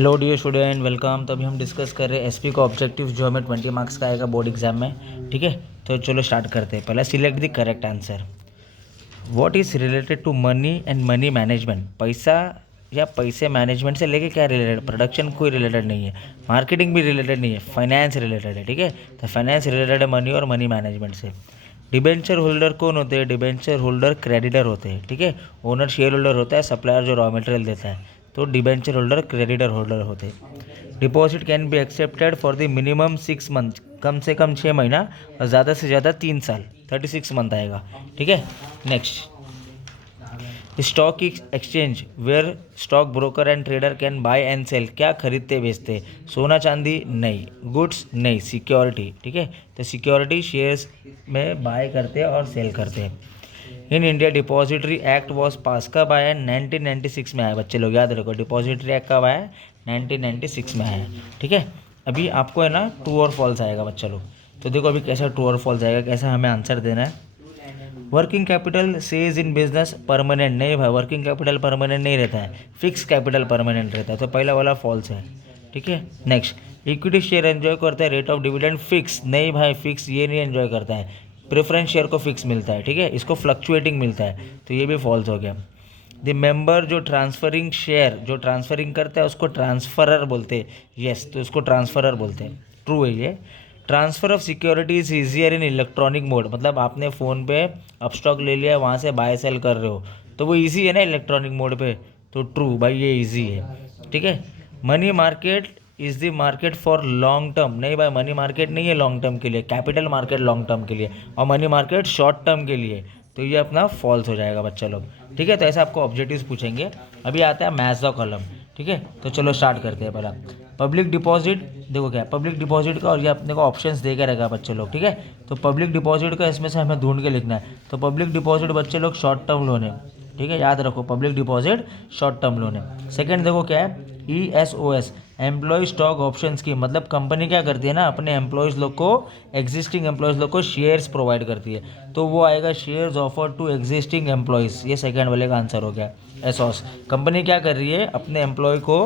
Hello dear student, welcome. तो अभी हम डिस्कस कर रहे हैं एसपी का ऑब्जेक्टिव जो हमें 20 मार्क्स का आएगा बोर्ड एग्जाम में। ठीक है, तो चलो स्टार्ट करते हैं। पहला select the correct answer. What is related to money and money management. पैसा या पैसे मैनेजमेंट से लेके क्या रिलेटेड? प्रोडक्शन कोई रिलेटेड नहीं है, मार्केटिंग भी रिलेटेड नहीं है, फाइनेंस रिलेटेड है। ठीक है, तो फाइनेंस रिलेटेड है मनी और मनी मैनेजमेंट से। डिबेंचर होल्डर कौन होते हैं? डिबेंचर होल्डर क्रेडिटर होते हैं। ठीक है, ओनर शेयर होल्डर होता है, सप्लायर जो रॉ मटेरियल देता है, तो डिबेंचर होल्डर क्रेडिटर होल्डर होते हैं। Deposit can be accepted for the minimum 6 month, कम से कम 6 महीना और ज़्यादा से ज़्यादा 3 साल, 36 मंथ आएगा। ठीक है, next stock exchange where stock broker and trader can buy and sell. क्या खरीदते बेचते? सोना चांदी नहीं, गुड्स नहीं, सिक्योरिटी। ठीक है, तो सिक्योरिटी शेयर्स में बाय करते हैं और सेल करते हैं। In India depository act was pass कब आया? 1996 में आया। बच्चे लोग याद रखो, डिपॉजिटरी एक्ट कब आया? 1996 में आया। ठीक है, अभी आपको है ना ट्रू और फॉल्स आएगा बच्चा लोग। तो देखो अभी कैसा ट्रू और फॉल्स आएगा, कैसा हमें आंसर देना है। Working capital says in business permanent नहीं भाई, वर्किंग कैपिटल परमानेंट नहीं रहता है, फिक्स कैपिटल परमानेंट रहता है, तो पहला वाला फॉल्स है। ठीक है, नेक्स्ट इक्विटी शेयर एंजॉय करता है, रेट ऑफ डिविडेंड फिक्स नहीं भाई, फिक्स ये नहीं एंजॉय करता है, प्रेफरेंस शेयर को फिक्स मिलता है। ठीक है, इसको फ्लक्चुएटिंग मिलता है, तो ये भी फॉल्स हो गया। द मेंबर जो ट्रांसफरिंग शेयर जो ट्रांसफरिंग करता है उसको ट्रांसफरर बोलते हैं। यस, तो उसको ट्रांसफरर बोलते हैं, ट्रू है ये। Transfer of security is easier in electronic mode, मतलब आपने फ़ोन पे अब स्टॉक ले लिया, वहाँ से बाय सेल कर रहे हो, तो वो इजी है ना इलेक्ट्रॉनिक मोड पे, तो ट्रू भाई ये इजी है। ठीक है, money market is the market for long term नहीं भाई, मनी मार्केट नहीं है लॉन्ग टर्म के लिए, कैपिटल मार्केट लॉन्ग टर्म के लिए और मनी मार्केट शॉर्ट टर्म के लिए, तो ये अपना फॉल्स हो जाएगा बच्चा लोग। ठीक है, तो ऐसा आपको ऑब्जेक्टिव्स पूछेंगे। अभी आता है मैथ्स द कॉलम। ठीक है, तो चलो स्टार्ट करते हैं। पहला पब्लिक डिपॉजिट, देखो क्या पब्लिक डिपॉजिट का, और ये अपने को ऑप्शंस दे के रखा बच्चे लोग। ठीक है, तो पब्लिक डिपॉजिट का इसमें से हमें ढूंढ के लिखना है। तो पब्लिक डिपॉजिट बच्चे लोग शॉर्ट टर्म लोन है। ठीक है, याद रखो public deposit short term loan है। सेकंड देखो क्या है, ESOS employee stock option scheme, मतलब कंपनी क्या करती है ना, अपने एम्प्लॉयज़ लोग को, एग्जिस्टिंग एम्प्लॉयज़ लोग को शेयर्स प्रोवाइड करती है, तो वो आएगा shares offer to existing employees, ये सेकंड वाले का आंसर हो गया। एसॉस, कंपनी क्या कर रही है, अपने एम्प्लॉय को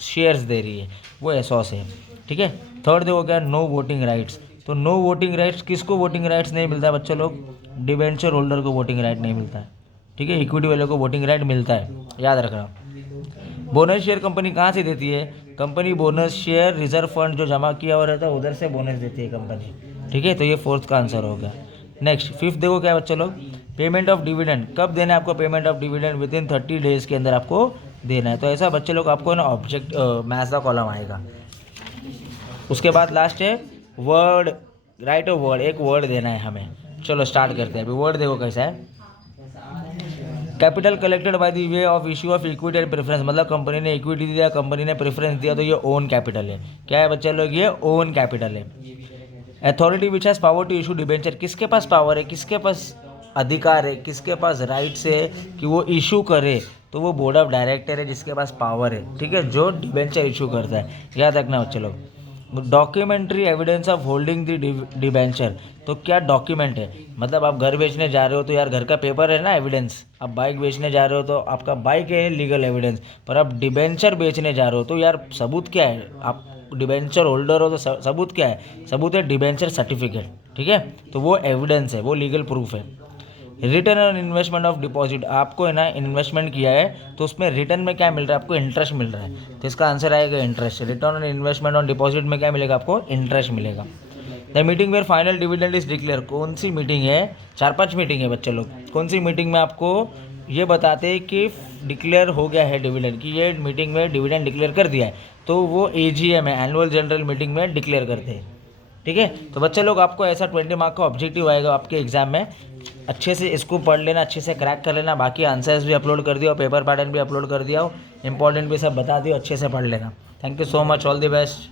शेयर्स दे रही है, वो एसॉस है। ठीक है, थर्ड देखो क्या, नो वोटिंग राइट्स, तो नो वोटिंग राइट्स, किसको वोटिंग राइट्स नहीं मिलता है बच्चे लोग? डिबेंचर होल्डर को वोटिंग राइट नहीं मिलता है। ठीक है, इक्विटी वाले को वोटिंग राइट मिलता है, याद रखना। बोनस शेयर कंपनी कहाँ से देती है? Company bonus share reserve fund जो जमा किया हुआ रहता है उधर से बोनस देती है कंपनी। ठीक है, तो ये फोर्थ का आंसर हो गया। नेक्स्ट फिफ्थ देखो क्या है बच्चे लोग, पेमेंट ऑफ डिविडेंड, कब देना है आपको payment of dividend? With in 30 days के अंदर आपको देना है। तो ऐसा बच्चे लोग आपको ना ऑब्जेक्ट मैथ्स का कॉलम आएगा। उसके बाद लास्ट है वर्ड, राइट अ वर्ड, एक वर्ड देना है हमें। चलो स्टार्ट करते हैं। अभी वर्ड देखो कैसा है, capital collected by the way of issue of equity and preference, मतलब कंपनी ने इक्विटी दिया, कंपनी ने प्रेफरेंस दिया, तो ये ओन कैपिटल है। क्या है बच्चे लोग? ये ओन कैपिटल है। Authority which has power to issue debenture, किसके पास पावर है, किसके पास अधिकार है, किसके पास राइट्स है कि वो इशू करे? तो वो बोर्ड ऑफ डायरेक्टर है जिसके पास पावर है। ठीक है, जो डिबेंचर इशू करता है, याद रखना बच्चे लोग। Documentary evidence of holding the debenture, तो क्या डॉक्यूमेंट है, मतलब आप घर बेचने जा रहे हो तो यार घर का पेपर है ना एविडेंस, आप बाइक बेचने जा रहे हो तो आपका बाइक है लीगल एविडेंस, पर आप डिबेंचर बेचने जा रहे हो तो यार सबूत क्या है? आप डिबेंचर होल्डर हो तो सबूत क्या है? सबूत है डिबेंचर सर्टिफिकेट। ठीक है, तो वो एविडेंस है, वो लीगल प्रूफ है। Return on investment of deposit, आपको है ना इन्वेस्टमेंट किया है तो उसमें रिटर्न में क्या मिल रहा है? आपको इंटरेस्ट मिल रहा है, तो इसका आंसर आएगा interest. Return on investment on deposit में क्या मिलेगा? आपको इंटरेस्ट मिलेगा। The meeting where final dividend is declare, कौन सी मीटिंग है? 4-5 मीटिंग है बच्चे लोग। कौन सी मीटिंग में आपको ये बताते हैं कि डिक्लेयर हो गया है डिविडेंड, कि ये मीटिंग में डिविडेंड डिक्लेयर कर दिया है, तो वो AGM है, एनुअल जनरल मीटिंग में डिक्लेयर करते हैं। ठीक है, तो बच्चे लोग आपको ऐसा 20 मार्क का ऑब्जेक्टिव आएगा आपके एग्जाम में। अच्छे से इसको पढ़ लेना, अच्छे से क्रैक कर लेना। बाकी आंसर्स भी अपलोड कर दिया, पेपर पैटर्न भी अपलोड कर दिया हो, इंपॉर्टेंट भी सब बता दियो, अच्छे से पढ़ लेना। Thank you so much, all the best.